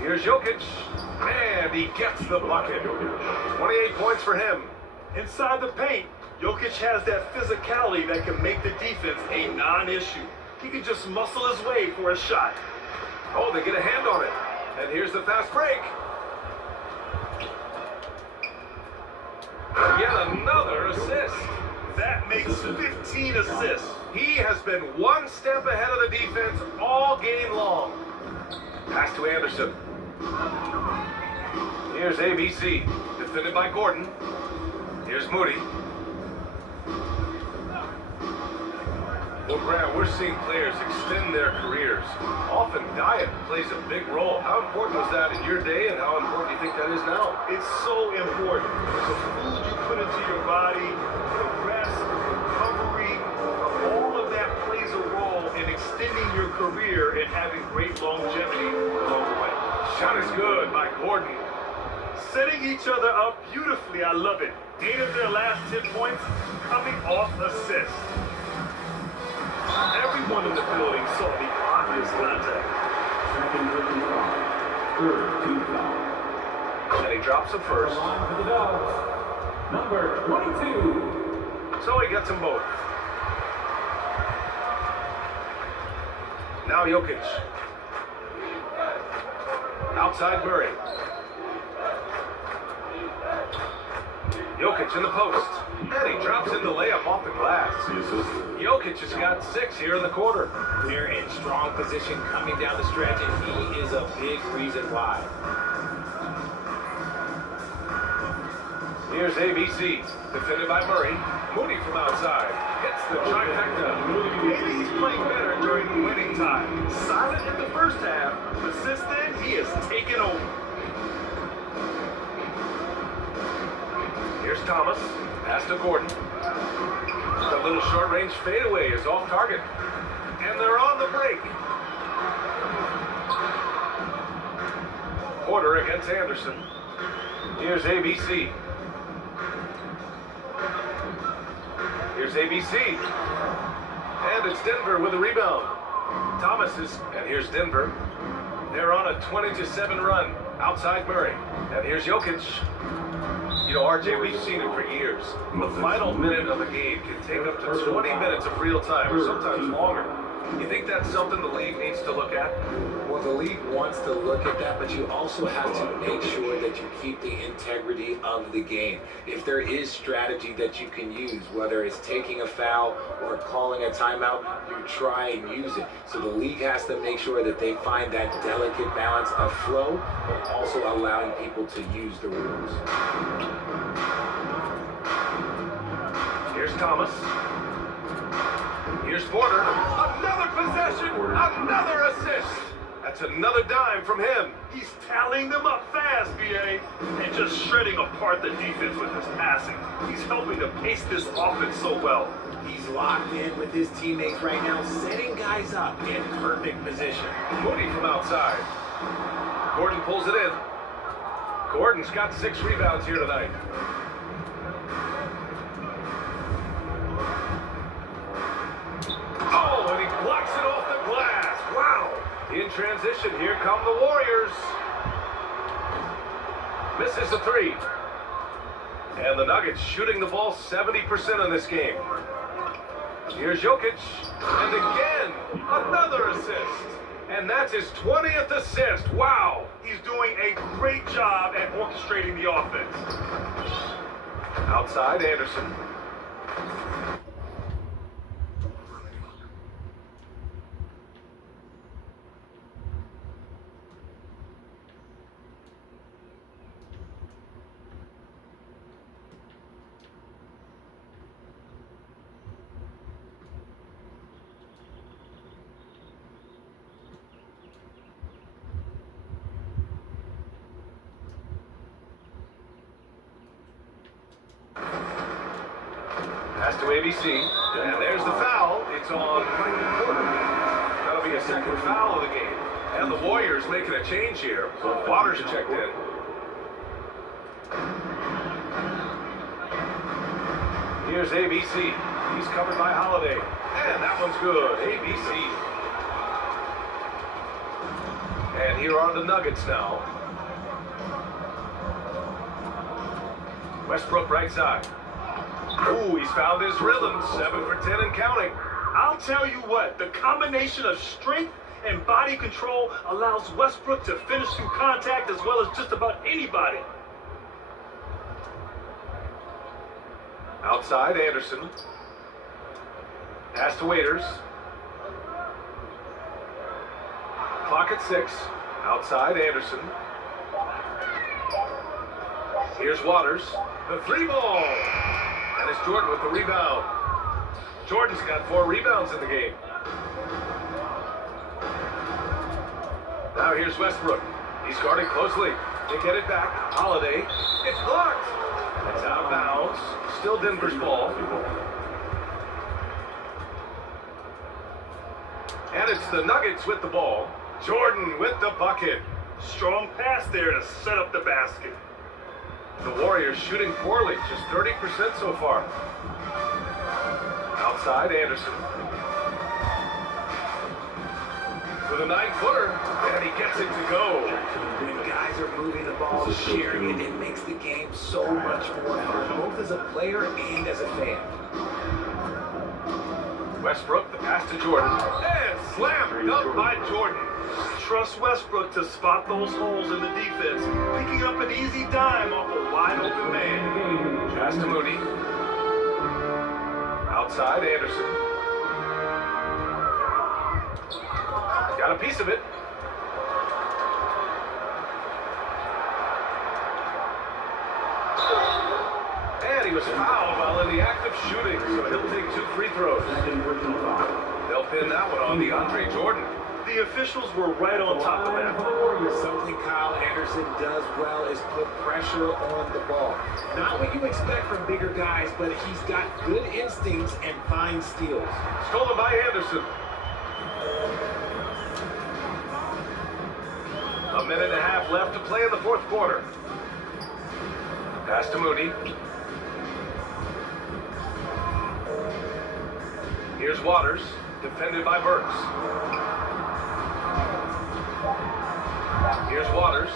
Here's Jokic. And he gets the bucket. 28 points for him. Inside the paint, Jokic has that physicality that can make the defense a non-issue. He can just muscle his way for a shot. Oh, they get a hand on it. And here's the fast break. Yet another assist. That makes 15 assists. He has been one step ahead of the defense all game long. Pass to Anderson. Here's ABC, defended by Gordon. Here's Moody. Well, Grant, we're seeing players extend their careers. Often diet plays a big role. How important was that in your day, and how important do you think that is now? It's so important. The food you put into your body, the rest, recovery, all of that plays a role in extending your career and having great longevity along the way. Shot is good by Gordon. Setting each other up beautifully, I love it. 8 of their last 10 points coming off assists. Everyone in the building saw the obvious contact. Second written foul. Third team foul. And he drops him first. Line for the Dogs. Number 22. So he gets them both. Now Jokic. Outside Murray. Jokic in the post. And he drops in the layup off the glass. Jokic has got 6 here in the quarter. They're in strong position coming down the stretch, and he is a big reason why. Here's ABC, defended by Murray. Moody from outside. Hits the trifecta. Maybe he's playing better during winning time. Silent in the first half, but since then, he has taken over. Here's Thomas. Pass to Gordon. The little short-range fadeaway is off target. And they're on the break. Porter against Anderson. Here's ABC. Here's ABC. And it's Denver with a rebound. Thomas is, and here's Denver. They're on a 20-7 run. Outside Murray. And here's Jokic. You know, RJ, we've seen it for years. The final minute of a game can take up to 20 minutes of real time, or sometimes longer. You think that's something the league needs to look at? Well, the league wants to look at that, but you also have to make sure that you keep the integrity of the game. If there is strategy that you can use, whether it's taking a foul or calling a timeout, you try and use it. So the league has to make sure that they find that delicate balance of flow, but also allowing people to use the rules. Here's Thomas. Here's Porter. Another possession. Another assist. That's another dime from him. He's tallying them up fast, BA, and just shredding apart the defense with his passing. He's helping to pace this offense so well. He's locked in with his teammates right now, setting guys up in perfect position. Moody from outside. Gordon pulls it in. Gordon's got 6 rebounds here tonight. Oh, and he blocks it off the glass. Wow. In transition, here come the Warriors. Misses the 3. And the Nuggets shooting the ball 70% in this game. Here's Jokic. And again, another assist. And that's his 20th assist. Wow. He's doing a great job at orchestrating the offense. Outside, Anderson. Pass to ABC, and there's the foul. It's on Porter. That'll be a second foul of the game. And the Warriors making a change here. Waters checked in. Here's ABC. He's covered by Holiday. And that one's good. ABC. And here are the Nuggets now. Westbrook right side. Ooh, he's found his rhythm. 7 for 10 and counting. I'll tell you what, the combination of strength and body control allows Westbrook to finish through contact as well as just about anybody. Outside, Anderson. Pass to Waiters. Clock at 6. Outside, Anderson. Here's Waters. The 3 ball. And it's Jordan with the rebound. Jordan's got 4 rebounds in the game. Now here's Westbrook. He's guarded closely. They get it back. Holiday. It's blocked. It's out of bounds. Still Denver's ball. And it's the Nuggets with the ball. Jordan with the bucket. Strong pass there to set up the basket. The Warriors shooting poorly, just 30% so far. Outside, Anderson. With a 9-footer, and he gets it to go. When guys are moving the ball, sharing it, it makes the game so much more fun, both as a player and as a fan. Westbrook, the pass to Jordan, and slam dunk by Jordan. Trust Westbrook to spot those holes in the defense, picking up an easy dime off a wide open man. Pass to Moody. Outside, Anderson. Got a piece of it. And he was fouled while in the act of shooting, so he'll take 2 free throws. They'll pin that one on DeAndre Jordan. The officials were right on top of that. Something Kyle Anderson does well is put pressure on the ball. Not what you expect from bigger guys, but he's got good instincts and fine steals. Stolen by Anderson. A minute and a half left to play in the 4th quarter. Pass to Moody. Here's Waters, defended by Burks. Here's Waters,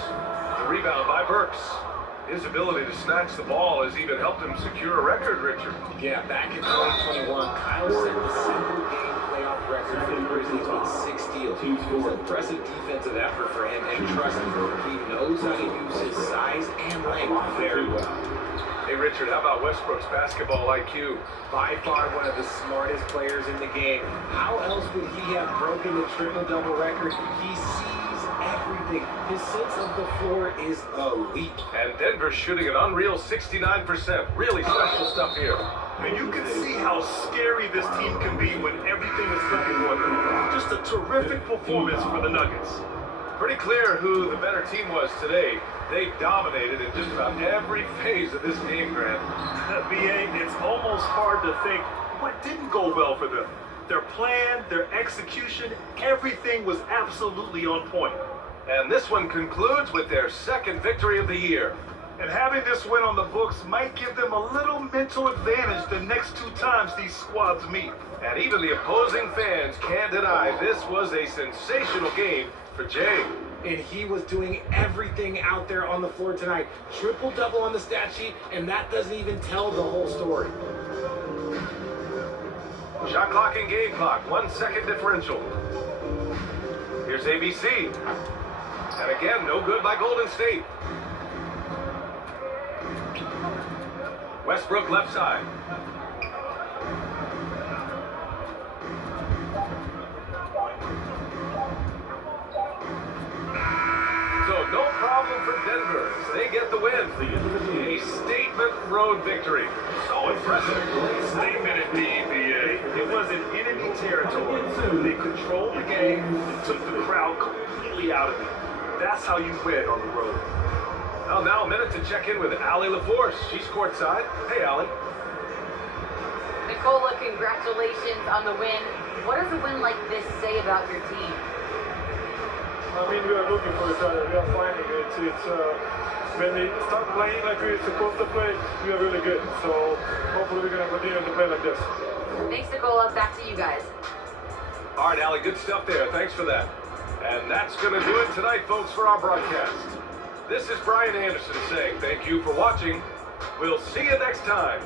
the rebound by Burks. His ability to snatch the ball has even helped him secure a record, Richard. Yeah, back in 2021, Kyle set the single-game playoff record for the Grizzlies with 6 steals. It was an impressive defensive effort for him, and trust me, he knows how to use his size and length very well. Hey, Richard, how about Westbrook's basketball IQ? By far one of the smartest players in the game. How else would he have broken the triple-double record? He sees everything. His sense of the floor is elite. And Denver's shooting an unreal 69%. Really special stuff here. And you can see how scary this team can be when everything is clicking for them. Just a terrific performance for the Nuggets. Pretty clear who the better team was today. They dominated in just about every phase of this game, Grant. BA, it's almost hard to think what didn't go well for them. Their plan, their execution, everything was absolutely on point. And this one concludes with their 2nd victory of the year. And having this win on the books might give them a little mental advantage the next 2 times these squads meet. And even the opposing fans can't deny this was a sensational game for Jay. And he was doing everything out there on the floor tonight. Triple-double on the stat sheet, and that doesn't even tell the whole story. Shot clock and game clock, 1 second differential. Here's ABC. And again, no good by Golden State. Westbrook left side. So no problem for Denver as they get the win. A statement road victory. So impressive. Statement indeed, BA. It was in enemy territory. They controlled the game and took the crowd completely out of it. That's how you win on the road. Well, now a minute to check in with Allie LaForce. She's courtside. Hey, Allie. Nicola, congratulations on the win. What does a win like this say about your team? I mean, we are looking for each other. We are finding it. When we start playing like we're supposed to play, we are really good. So hopefully we're going to continue to play like this. Thanks, Nicola. Back to you guys. All right, Allie, good stuff there. Thanks for that. And that's going to do it tonight, folks, for our broadcast. This is Brian Anderson saying thank you for watching. We'll see you next time.